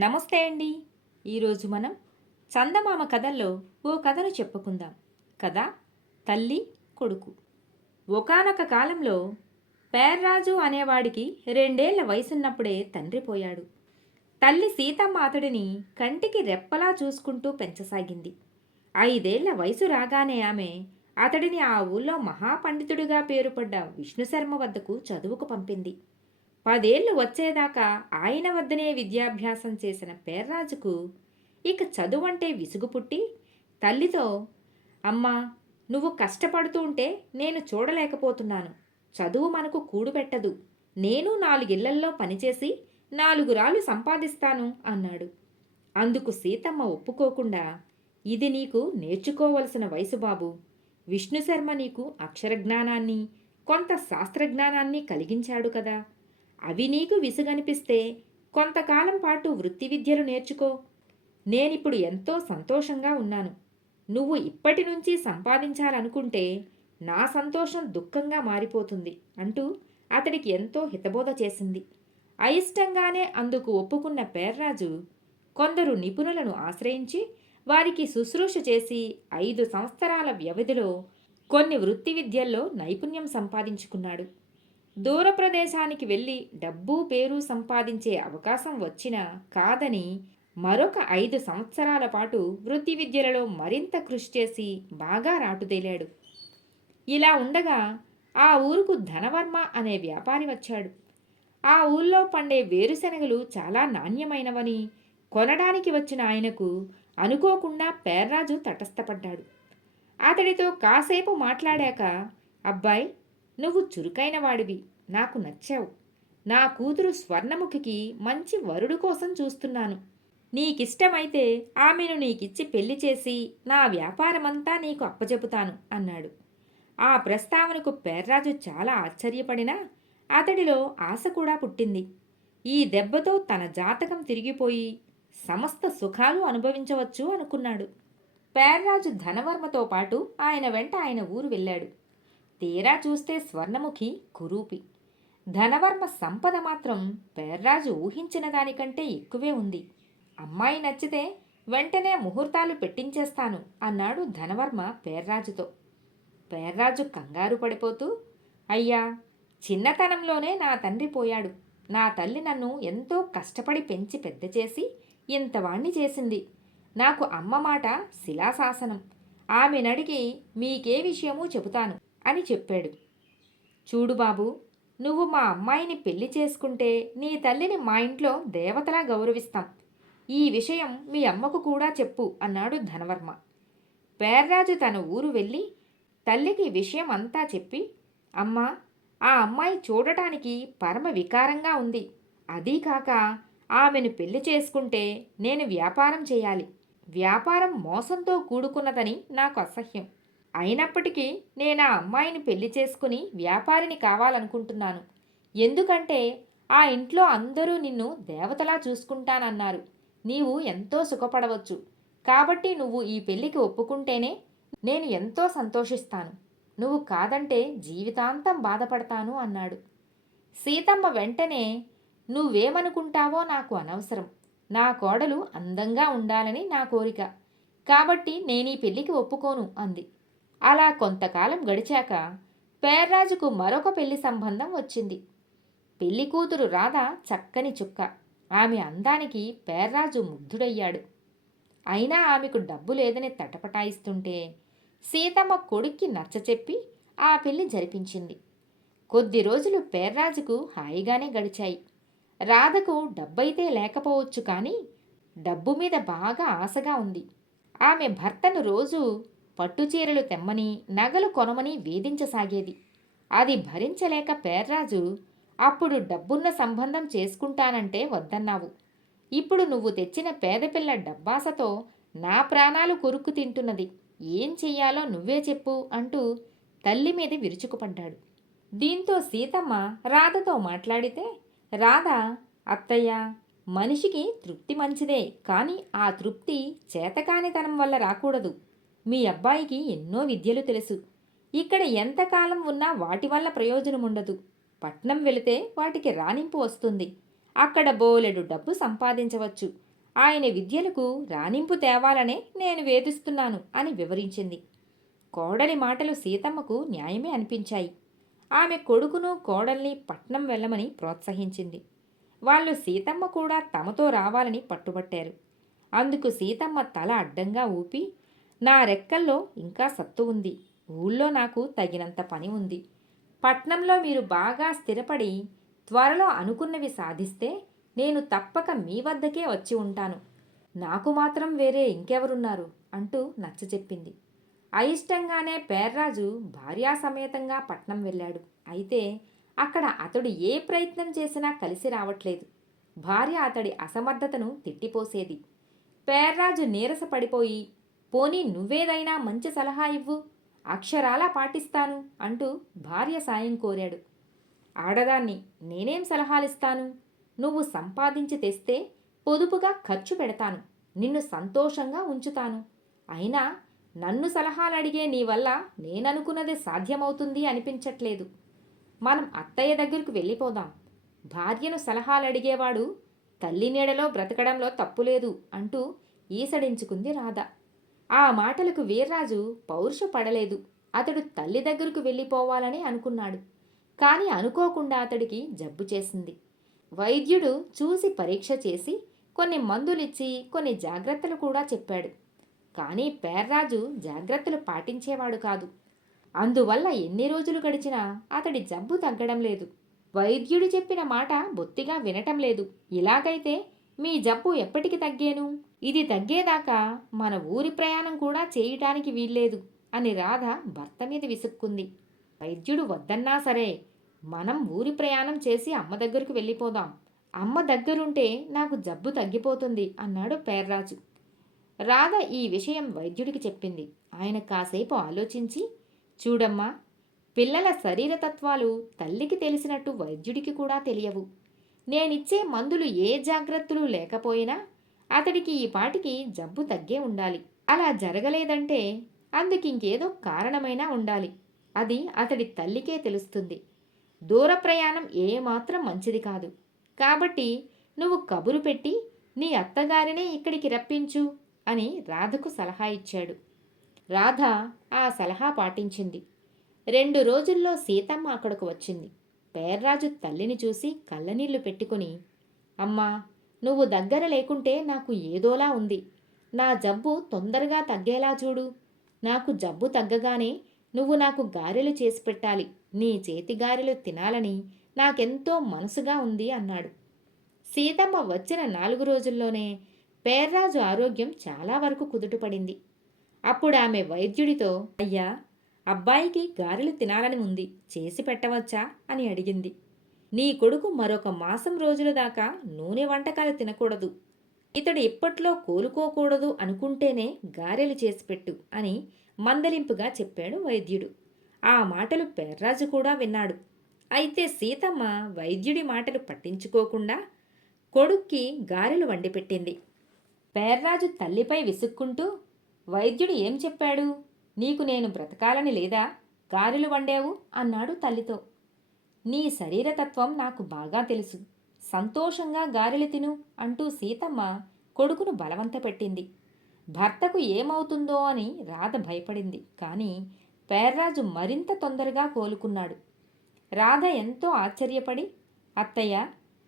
నమస్తే అండి. ఈరోజు మనం చందమామ కథల్లో ఓ కథను చెప్పుకుందాం. కథ తల్లి కొడుకు. ఒకానొక కాలంలో పేర్రాజు అనేవాడికి రెండేళ్ళ వయసున్నప్పుడే తండ్రి పోయాడు. తల్లి సీతమ్మ అతడిని కంటికి రెప్పలా చూసుకుంటూ పెంచసాగింది. ఐదేళ్ళ వయసు రాగానే ఆమె అతడిని ఆ ఊళ్ళో మహాపండితుడిగా పేరుపడ్డ విష్ణుశర్మ వద్దకు చదువుకు పంపింది. పదేళ్ళు వచ్చేదాకా ఆయన వద్దనే విద్యాభ్యాసం చేసిన పేర్రాజుకు ఇక చదువంటే విసుగు పుట్టి తల్లితో అమ్మా నువ్వు కష్టపడుతూ ఉంటే నేను చూడలేకపోతున్నాను. చదువు మనకు కూడుపెట్టదు నేను నాలుగిళ్ళల్లో పనిచేసి నాలుగు రాళ్ళు సంపాదిస్తాను అన్నాడు. అందుకు సీతమ్మ ఒప్పుకోకుండా ఇది నీకు నేర్చుకోవలసిన వయసు బాబు. విష్ణుశర్మ నీకు అక్షరజ్ఞానాన్ని కొంత శాస్త్రజ్ఞానాన్ని కలిగించాడు కదా. అవి నీకు విసుగనిపిస్తే కొంతకాలం పాటు వృత్తి విద్యలు నేర్చుకో. నేనిప్పుడు ఎంతో సంతోషంగా ఉన్నాను. నువ్వు ఇప్పటి నుంచి సంపాదించాలనుకుంటే నా సంతోషం దుఃఖంగా మారిపోతుంది అంటూ అతడికి ఎంతో హితబోధ చేసింది. అయిష్టంగానే అందుకు ఒప్పుకున్న పేర్రాజు కొందరు నిపుణులను ఆశ్రయించి వారికి శుశ్రూష చేసి ఐదు సంవత్సరాల వ్యవధిలో కొన్ని వృత్తి విద్యల్లో నైపుణ్యం సంపాదించుకున్నాడు. దూర ప్రదేశానికి వెళ్ళి డబ్బు పేరు సంపాదించే అవకాశం వచ్చినా కాదని మరొక ఐదు సంవత్సరాల పాటు వృత్తి విద్యలలో మరింత కృషి చేసి బాగా రాటుదేలాడు ఇలా ఉండగా ఆ ఊరుకు ధనవర్మ అనే వ్యాపారి వచ్చాడు. ఆ ఊళ్ళో పండే వేరుశనగలు చాలా నాణ్యమైనవని కొనడానికి వచ్చిన ఆయనకు అనుకోకుండా పేర్రాజు తటస్థపడ్డాడు. అతడితో కాసేపు మాట్లాడాక అబ్బాయి నువ్వు చురుకైన వాడివి. నాకు నచ్చావు. నా కూతురు స్వర్ణముఖికి మంచి వరుడు కోసం చూస్తున్నాను. నీకిష్టమైతే ఆమెను నీకిచ్చి పెళ్ళి చేసి నా వ్యాపారమంతా నీకు అప్పచెపుతాను అన్నాడు. ఆ ప్రస్తావనకు పేర్రాజు చాలా ఆశ్చర్యపడినా అతడిలో ఆశ కూడా పుట్టింది. ఈ దెబ్బతో తన జాతకం తిరిగిపోయి సమస్త సుఖాలు అనుభవించవచ్చు అనుకున్నాడు. పేర్రాజు ధనవర్మతో పాటు ఆయన వెంట ఆయన ఊరు వెళ్ళాడు. తీరా చూస్తే స్వర్ణముఖి కురూపి. ధనవర్మ సంపద మాత్రం పేర్రాజు ఊహించిన దానికంటే ఎక్కువే ఉంది. అమ్మాయి నచ్చితే వెంటనే ముహూర్తాలు పెట్టించేస్తాను అన్నాడు ధనవర్మ పేర్రాజుతో. పేర్రాజు కంగారు పడిపోతూ అయ్యా చిన్నతనంలోనే నా తండ్రి పోయాడు. నా తల్లి నన్ను ఎంతో కష్టపడి పెంచి పెద్ద చేసి ఇంతవాణ్ణి చేసింది. నాకు అమ్మ మాట శిలాశాసనం. ఆమెనడిగి మీకే విషయమూ చెబుతాను. అని చెప్పాడు. చూడు బాబు నువ్వు మా అమ్మాయిని పెళ్ళి చేసుకుంటే నీ తల్లిని మా ఇంట్లో దేవతలా గౌరవిస్తాం. ఈ విషయం మీ అమ్మకు కూడా చెప్పు అన్నాడు ధనవర్మ. పేర్రాజు తన ఊరు వెళ్ళి తల్లికి విషయం అంతా చెప్పి అమ్మా ఆ అమ్మాయి చూడటానికి పరమ వికారంగా ఉంది. అదీ కాక ఆమెను పెళ్ళి చేసుకుంటే నేను వ్యాపారం చేయాలి. వ్యాపారం మోసంతో కూడుకున్నదని నాకు అసహ్యం. అయినప్పటికీ నేను ఆ అమ్మాయిని పెళ్ళి చేసుకుని వ్యాపారిని కావాలనుకుంటున్నాను. ఎందుకంటే ఆ ఇంట్లో అందరూ నిన్ను దేవతలా చూసుకుంటానన్నారు. నీవు ఎంతో సుఖపడవచ్చు. కాబట్టి నువ్వు ఈ పెళ్ళికి ఒప్పుకుంటేనే నేను ఎంతో సంతోషిస్తాను. నువ్వు కాదంటే జీవితాంతం బాధపడతాను అన్నాడు. సీతమ్మ వెంటనే నువ్వేమనుకుంటావో నాకు అనవసరం. నా కోడలు అందంగా ఉండాలని నా కోరిక. కాబట్టి నేను ఈ పెళ్ళికి ఒప్పుకోను అంది. అలా కొంతకాలం గడిచాక పేర్రాజుకు మరొక పెళ్ళి సంబంధం వచ్చింది. పెళ్ళి కూతురు రాధ చక్కని చుక్క. ఆమె అందానికి పేర్రాజు ముగ్ధుడయ్యాడు. అయినా ఆమెకు డబ్బు లేదని తటపటాయిస్తుంటే సీతమ్మ కొడుక్కి నచ్చచెప్పి ఆ పెళ్ళి జరిపించింది. కొద్ది రోజులు పేర్రాజుకు హాయిగానే గడిచాయి. రాధకు డబ్బైతే లేకపోవచ్చు కానీ డబ్బు మీద బాగా ఆశగా ఉంది. ఆమె భర్తను రోజు పట్టుచీరలు తెమ్మని నగలు కొనమని వేధించసాగేది. అది భరించలేక పేర్రాజు అప్పుడు డబ్బున్న సంబంధం చేసుకుంటానంటే వద్దన్నావు. ఇప్పుడు నువ్వు తెచ్చిన పేదపిల్ల డబ్బాసతో నా ప్రాణాలు కొరుక్కు తింటున్నది. ఏం చెయ్యాలో నువ్వే చెప్పు అంటూ తల్లి మీద విరుచుకుపడ్డాడు. దీంతో సీతమ్మ రాధతో మాట్లాడితే రాధ అత్తయ్య మనిషికి తృప్తి మంచిదే కానీ ఆ తృప్తి చేతకానితనం వల్ల రాకూడదు. మీ అబ్బాయికి ఎన్నో విద్యలు తెలుసు. ఇక్కడ ఎంతకాలం ఉన్నా వాటి వల్ల ప్రయోజనం ఉండదు. పట్నం వెళితే వాటికి రాణింపు వస్తుంది. అక్కడ బోలెడు డబ్బు సంపాదించవచ్చు. ఆయన విద్యలకు రాణింపు తేవాలనే నేను వేధిస్తున్నాను అని వివరించింది. కోడలి మాటలు సీతమ్మకు న్యాయమే అనిపించాయి. ఆమె కొడుకును కోడల్ని పట్నం వెళ్ళమని ప్రోత్సహించింది. వాళ్ళు సీతమ్మ కూడా తమతో రావాలని పట్టుబట్టారు. అందుకు సీతమ్మ తల అడ్డంగా ఊపి నా రెక్కల్లో ఇంకా సత్తు ఉంది. ఊళ్ళో నాకు తగినంత పని ఉంది. పట్నంలో మీరు బాగా స్థిరపడి త్వరలో అనుకున్నవి సాధిస్తే నేను తప్పక మీ వద్దకే వచ్చి ఉంటాను. నాకు మాత్రం వేరే ఇంకెవరున్నారు? అంటూ నచ్చచెప్పింది అయిష్టంగానే పేర్రాజు భార్యాసమేతంగా పట్నం వెళ్ళాడు. అయితే అక్కడ అతడు ఏ ప్రయత్నం చేసినా కలిసి రావట్లేదు. భార్య అతడి అసమర్థతను తిట్టిపోసేది. పేర్రాజు నీరసపడిపోయి పోనీ నువ్వేదైనా మంచి సలహా ఇవ్వు. అక్షరాలా పాటిస్తాను అంటూ భార్య సాయం కోరాడు. ఆడదాన్ని నేనేం సలహాలిస్తాను? నువ్వు సంపాదించి తెస్తే పొదుపుగా ఖర్చు పెడతాను. నిన్ను సంతోషంగా ఉంచుతాను. అయినా నన్ను సలహాలు అడిగే నీ వల్ల నేననుకున్నది సాధ్యమవుతుంది అనిపించట్లేదు. మనం అత్తయ్య దగ్గరకు వెళ్ళిపోదాం. భార్యను సలహాలు అడిగేవాడు తల్లి నీడలో బ్రతకడంలో తప్పులేదు అంటూ ఈసడించుకుంది రాధ. ఆ మాటలకు వీర్రాజు పౌరుష పడలేదు. అతడు తల్లి దగ్గరకు వెళ్ళిపోవాలని అనుకున్నాడు. కానీ అనుకోకుండా అతడికి జబ్బు చేసింది. వైద్యుడు చూసి పరీక్ష చేసి కొన్ని మందులిచ్చి కొన్ని జాగ్రత్తలు కూడా చెప్పాడు. కానీ పేర్రాజు జాగ్రత్తలు పాటించేవాడు కాదు. అందువల్ల ఎన్ని రోజులు గడిచినా అతడి జబ్బు తగ్గడం లేదు. వైద్యుడు చెప్పిన మాట బొత్తిగా వినటం లేదు. ఇలాగైతే మీ జబ్బు ఎప్పటికి తగ్గేను? ఇది తగ్గేదాకా మన ఊరి ప్రయాణం కూడా చేయటానికి వీల్లేదు అని రాధ భర్త మీద విసుక్కుంది. వైద్యుడు వద్దన్నా సరే మనం ఊరి ప్రయాణం చేసి అమ్మ దగ్గరకు వెళ్ళిపోదాం. అమ్మ దగ్గరుంటే నాకు జబ్బు తగ్గిపోతుంది అన్నాడు పేర్రాజు. రాధ ఈ విషయం వైద్యుడికి చెప్పింది. ఆయన కాసేపు ఆలోచించి చూడమ్మా పిల్లల శరీరతత్వాలు తల్లికి తెలిసినట్టు వైద్యుడికి కూడా తెలియవు. నేనిచ్చే మందులు ఏ జాగ్రత్తలు లేకపోయినా అతడికి ఈ పాటికి జబ్బు తగ్గే ఉండాలి. అలా జరగలేదంటే అందుకింకేదో కారణమైనా ఉండాలి. అది అతడి తల్లికే తెలుస్తుంది. దూర ప్రయాణం ఏమాత్రం మంచిది కాదు. కాబట్టి నువ్వు కబురు పెట్టి నీ అత్తగారినే ఇక్కడికి రప్పించు అని రాధకు సలహా ఇచ్చాడు. రాధ ఆ సలహా పాటించింది. రెండు రోజుల్లో సీతమ్మ అక్కడకు వచ్చింది. పేర్రాజు తల్లిని చూసి కళ్ళనీళ్ళు పెట్టుకుని అమ్మా నువ్వు దగ్గర లేకుంటే నాకు ఏదోలా ఉంది. నా జబ్బు తొందరగా తగ్గేలా చూడు. నాకు జబ్బు తగ్గగానే నువ్వు నాకు గారెలు చేసి పెట్టాలి. నీ చేతి గారెలు తినాలని నాకెంతో మనసుగా ఉంది అన్నాడు. సీతమ్మ వచ్చిన నాలుగు రోజుల్లోనే పేర్రాజు ఆరోగ్యం చాలా వరకు కుదుటపడింది. అప్పుడు ఆమె వైద్యుడితో అయ్యా అబ్బాయికి గారెలు తినాలని ఉంది చేసి పెట్టవచ్చా? అని అడిగింది. నీ కొడుకు మరొక మాసం రోజుల దాకా నూనె వంటకాలు తినకూడదు. ఇతడు ఇప్పట్లో కోలుకోకూడదు అనుకుంటేనే గారెలు చేసి పెట్టు అని మందలింపుగా చెప్పాడు వైద్యుడు. ఆ మాటలు పేర్రాజు కూడా విన్నాడు. అయితే సీతమ్మ వైద్యుడి మాటలు పట్టించుకోకుండా కొడుక్కి గారెలు వండిపెట్టింది. పేర్రాజు తల్లిపై విసుక్కుంటూ వైద్యుడు ఏం చెప్పాడు? నీకు నేను బ్రతకాలని లేదా? గారెలు వండావు? అన్నాడు తల్లితో. నీ శరీరతత్వం నాకు బాగా తెలుసు. సంతోషంగా గారెలు తిను అంటూ సీతమ్మ కొడుకును బలవంత పెట్టింది భర్తకు ఏమవుతుందో అని రాధ భయపడింది. కానీ పేర్రాజు మరింత తొందరగా కోలుకున్నాడు. రాధ ఎంతో ఆశ్చర్యపడి అత్తయ్య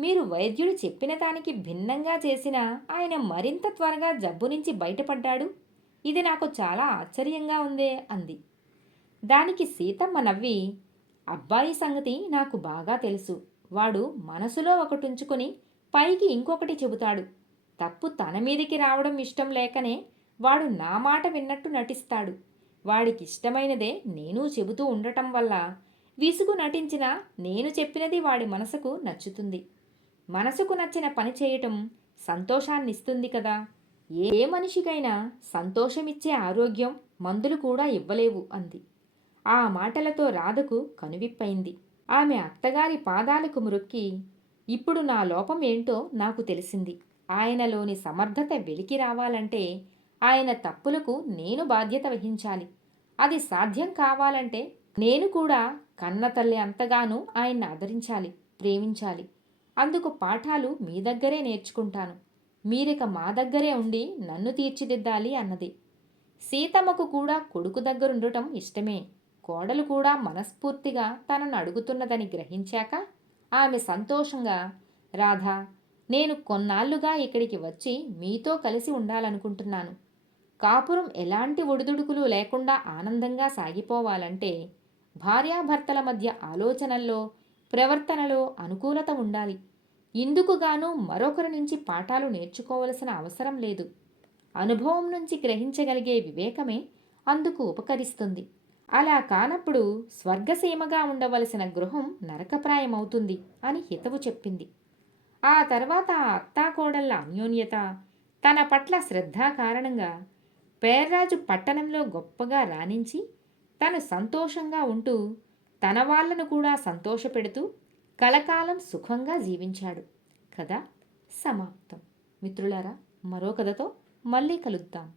మీరు వైద్యుడు చెప్పిన దానికి భిన్నంగా చేసినా ఆయన మరింత త్వరగా జబ్బు నుంచి బయటపడ్డాడు? ఇది నాకు చాలా ఆశ్చర్యంగా ఉందే అంది. దానికి సీతమ్మ నవ్వి అబ్బాయి సంగతి నాకు బాగా తెలుసు. వాడు మనసులో ఒకటుంచుకొని పైకి ఇంకొకటి చెబుతాడు. తప్పు తన మీదికి రావడం ఇష్టం లేకనే వాడు నా మాట విన్నట్టు నటిస్తాడు. వాడికి ఇష్టమైనదే నేను చెబుతూ ఉండటం వల్ల విసుగు నటించినా నేను చెప్పినది వాడి మనసుకు నచ్చుతుంది. మనసుకు నచ్చిన పని చేయటం సంతోషాన్నిస్తుంది కదా. ఏ మనిషికైనా సంతోషమిచ్చే ఆరోగ్యం మందులు కూడా ఇవ్వలేవు అంది. ఆ మాటలతో రాధకు కనువిప్పైంది. ఆమె అత్తగారి పాదాలకు మురొక్కి ఇప్పుడు నా లోపం ఏంటో నాకు తెలిసింది. ఆయనలోని సమర్థత వెలికి రావాలంటే ఆయన తప్పులకు నేను బాధ్యత వహించాలి. అది సాధ్యం కావాలంటే నేను కూడా కన్నతల్లి అంతగానూ ఆయన్ని ఆదరించాలి ప్రేమించాలి. అందుకు పాఠాలు మీ దగ్గరే నేర్చుకుంటాను. మీరిక మా దగ్గరే ఉండి నన్ను తీర్చిదిద్దాలి అన్నది. సీతమ్మకు కూడా కొడుకు దగ్గరుండటం ఇష్టమే. కోడలు కూడా మనస్ఫూర్తిగా తనను అడుగుతున్నదని గ్రహించాక ఆమె సంతోషంగా రాధా నేను కొన్నాళ్ళుగా ఇక్కడికి వచ్చి మీతో కలిసి ఉండాలనుకుంటున్నాను. కాపురం ఎలాంటి ఒడిదుడుకులు లేకుండా ఆనందంగా సాగిపోవాలంటే భార్యాభర్తల మధ్య ఆలోచనల్లో ప్రవర్తనలో అనుకూలత ఉండాలి. ఇందుకుగాను మరొకరి నుంచి పాఠాలు నేర్చుకోవలసిన అవసరం లేదు. అనుభవం నుంచి గ్రహించగలిగే వివేకమే అందుకు ఉపకరిస్తుంది. అలా కానప్పుడు స్వర్గసీమగా ఉండవలసిన గృహం నరకప్రాయమవుతుంది అని హితవు చెప్పింది. ఆ తర్వాత ఆ అత్తాకోడళ్ళ అన్యోన్యత తన పట్ల శ్రద్ధ కారణంగా పేర్రాజు పట్టణంలో గొప్పగా రాణించి తను సంతోషంగా ఉంటూ తన వాళ్ళను కూడా సంతోషపెడుతూ కలకాలం సుఖంగా జీవించాడు. కథ సమాప్తం. మిత్రులారా మరో కథతో మళ్ళీ కలుద్దాం.